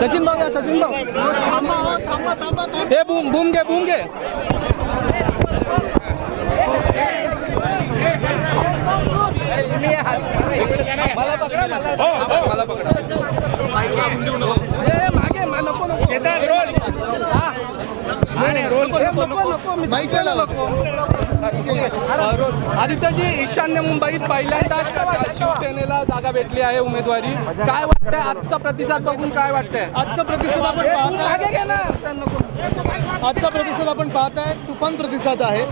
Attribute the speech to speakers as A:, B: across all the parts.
A: सचिन भाव या सचिन
B: भाव तांबा हो तांबा तांबा
A: तांबा ये बूम बूम के बूम के माला पकड़ा माला माला पकड़ा
C: ये मागे मानको नको चेता रोल हाँ नहीं रोल नको नको मिसाइल नको आदित्यजी ईशान्य मुंबईत पहिल्यांदाच शिवसेनेला जागा भेटली आहे उमेदवारी काय आजचा बघून काय वाटतंय
A: आजचा प्रतिसाद आपण आजचा प्रतिसाद आपण पाहताय तुफान प्रतिसाद आहे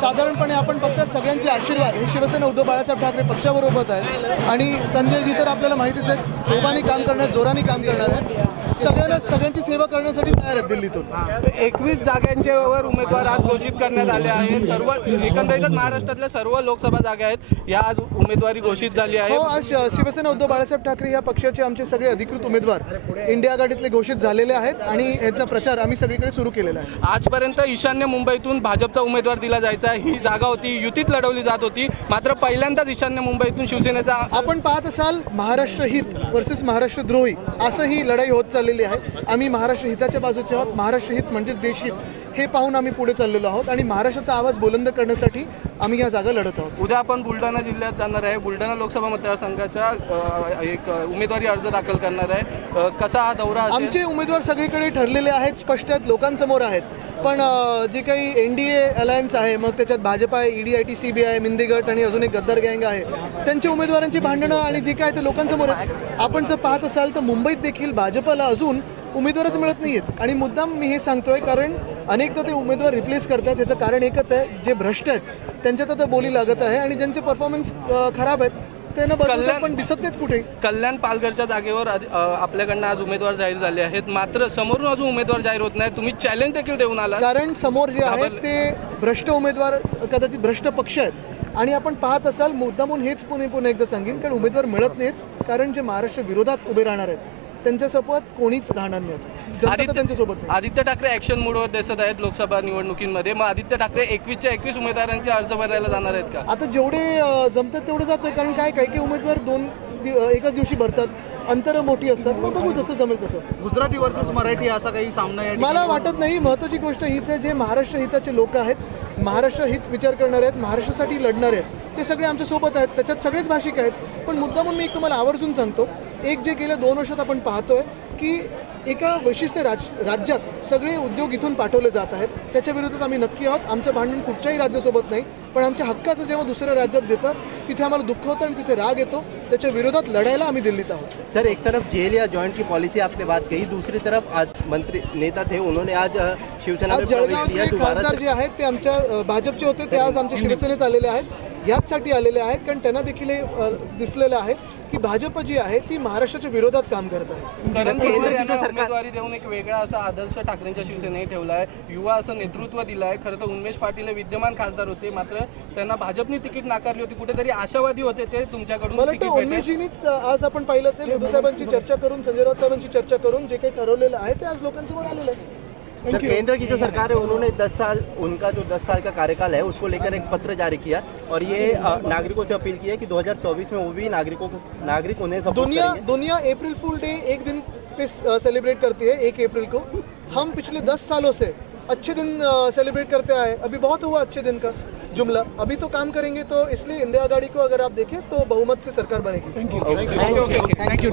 A: साधारणपणे आपण फक्त सगळ्यांचे आशीर्वाद हे शिवसेना उद्धव बाळासाहेब ठाकरे पक्षाबरोबर आहे आणि संजय जी तर आपल्याला माहितीच आहे तुफानी काम करणार जोरानी काम करणार आहे सगळ्यांना सगळ्यांची सेवा करण्यासाठी तयार आहेत दिल्लीतून
C: एकवीस जागांच्यावर उमेदवार आज घोषित करण्यात आले आहेत सर्व एकंदरीतच महाराष्ट्रातल्या सर्व लोकसभा जागा आहेत या आज उमेदवारी घोषित झाली आहे
A: आज शिवसेना उद्धव बाळासाहेब ठाकरे या पक्षाचे आमचे सगळे अधिकृत उमेदवार इंडिया गाडीतले घोषित झालेले आहेत आणि याचा प्रचार आम्ही सगळीकडे सुरू केलेला
C: आहे आजपर्यंत ईशान्य मुंबईतून भाजपचा उमेदवार दिला जायचा ही जागा होती युतीत लढवली जात होती मात्र पहिल्यांदाच ईशान्य मुंबईतून शिवसेनेचा
A: आपण पाहत असाल महाराष्ट्र हित वर्सेस महाराष्ट्र द्रोही असं ही लढाई होत आहे आम्ही महाराष्ट्र हिताच्या आहोत महाराष्ट्र हित देश हे पाहून आम्ही पुढे चाललेलो आहोत आणि महाराष्ट्राचा आवाज बुलंद करण्यासाठी आम्ही या जागा लढत आहोत
C: उद्या आपण बुलढाणा जिल्ह्यात जाणार आहे बुलढाणा लोकसभा एक उमेदवारी अर्ज दाखल करणार आहे कसा हा दौरा
A: आमचे उमेदवार सगळीकडे ठरलेले आहेत स्पष्ट आहेत लोकांसमोर आहेत पण जे काही एन डी ए अलायन्स आहे मग त्याच्यात भाजप आहे E D I T C B I मिंदीगट आणि अजून एक गद्दार गँग आहे त्यांच्या उमेदवारांची भांडणं आणि जे काय ते लोकांसमोर आपण जर पाहत असाल तर मुंबईत देखील भाजपला अजून उमेदवारच मिळत नाही आहेत आणि मुद्दाम मी हे सांगतो आहे कारण अनेकदा ते उमेदवार रिप्लेस करतात याचं कारण एकच आहे जे भ्रष्ट आहेत त्यांच्यात आता बोली लागत आहे आणि ज्यांचे परफॉर्मन्स खराब आहेत दिसत नाहीत कुठे
C: कल्याण पालघरच्या जागेवर आपल्याकडनं आज उमेदवार जाहीर झाले आहेत मात्र समोरून अजून उमेदवार जाहीर होत नाही तुम्ही चॅलेंज देखील देऊन आला
A: कारण समोर जे आहेत ते भ्रष्ट उमेदवार कदाचित भ्रष्ट पक्ष आहेत आणि आपण पाहत असाल मुद्दा हेच पुणे पुन्हा एकदा सांगेन कारण उमेदवार मिळत नाहीत कारण जे महाराष्ट्र विरोधात उभे राहणार आहेत त्यांच्यासोबत कोणीच राहणार नाही
C: आदित्य ठाकरे ऍक्शन मोडवर दिसत आहेत लोकसभा निवडणुकीमध्ये मग मा आदित्य ठाकरे एकवीसच्या च्या एकवीस उमेदवारांचे अर्ज भरायला जाणार आहेत का
A: आता जेवढे जमतात तेवढे जातोय कारण काय काही काही उमेदवार दोन एकाच दिवशी भरतात अंतर मोठी असतात मग बघू जसं जमेल तसं
C: गुजराती वर्सेस मराठी असा काही सामना आहे
A: मला वाटत नाही महत्वाची गोष्ट हीच आहे जे महाराष्ट्र हिताचे लोक आहेत महाराष्ट्र हित विचार करणार आहेत महाराष्ट्रासाठी लढणार आहेत ते सगळे आमच्यासोबत आहेत त्याच्यात सगळेच भाषिक आहेत पण मुद्दा म्हणून मी एक तुम्हाला आवर्जून सांगतो एक जे गेल्या दोन वर्षात आपण पाहतोय की एका वैशिष्ट्य राज राज्यात सगळे उद्योग इथून पाठवले जात आहेत त्याच्या विरोधात आम्ही नक्की आहोत आमचं भांडण कुठच्याही राज्यासोबत नाही पण आमच्या हक्काचं जेव्हा दुसऱ्या राज्यात देतं तिथे आम्हाला दुःख होतं आणि तिथे राग येतो त्याच्या विरोधात लढायला आम्ही दिल्लीत आहोत
D: सर एक तरफ जे या जॉईंटची पॉलिसी आपले बात की दुसरी तरफ आज मंत्री नेता थे उन्होंने आज
A: दिया। दिया। खासदार जे आहेत ते आमच्या भाजपचे होते ते आज आमच्या शिवसेनेत आलेले आहेत ह्याच आलेले आहेत कारण त्यांना देखील दिसलेलं आहे, आहे। की दिस भाजप जी आहे ती महाराष्ट्राच्या विरोधात काम करत
C: आहे देऊन एक वेगळा असा आदर्श ठाकरेंच्या शिवसेने ठेवला आहे युवा असं नेतृत्व दिलं आहे खर तर उन्मेश पाटील हे विद्यमान खासदार होते मात्र त्यांना भाजपने तिकीट नाकारली होती कुठेतरी आशावादी होते ते तुमच्याकडून
A: उन्मेशीच आज आपण पाहिलं असेल साहेबांची चर्चा करून संजय राऊत साहेबांची चर्चा करून जे काही ठरवलेलं आहे ते लोकांसमोर आहे
D: सर केंद्र की जो yeah, yeah, yeah, सरकार है उन्होंने 10 साल उनका जो 10 साल का कार्यकाल है उसको लेकर एक पत्र जारी किया और ये नागरिकों से अपील की है कि 2024 में वो भी नागरिकों को नागरिक उन्हें सपोर्ट
A: दुनिया दुनिया अप्रैल फुल डे एक दिन पे सेलिब्रेट करती है एक अप्रैल को हम पिछले दस सालों से अच्छे दिन आ, सेलिब्रेट करते आए अभी बहुत हुआ अच्छे दिन का जुमला अभी तो काम करेंगे तो इसलिए इंडिया गाड़ी को अगर आप देखें तो बहुमत से सरकार बनेगी थैंक यू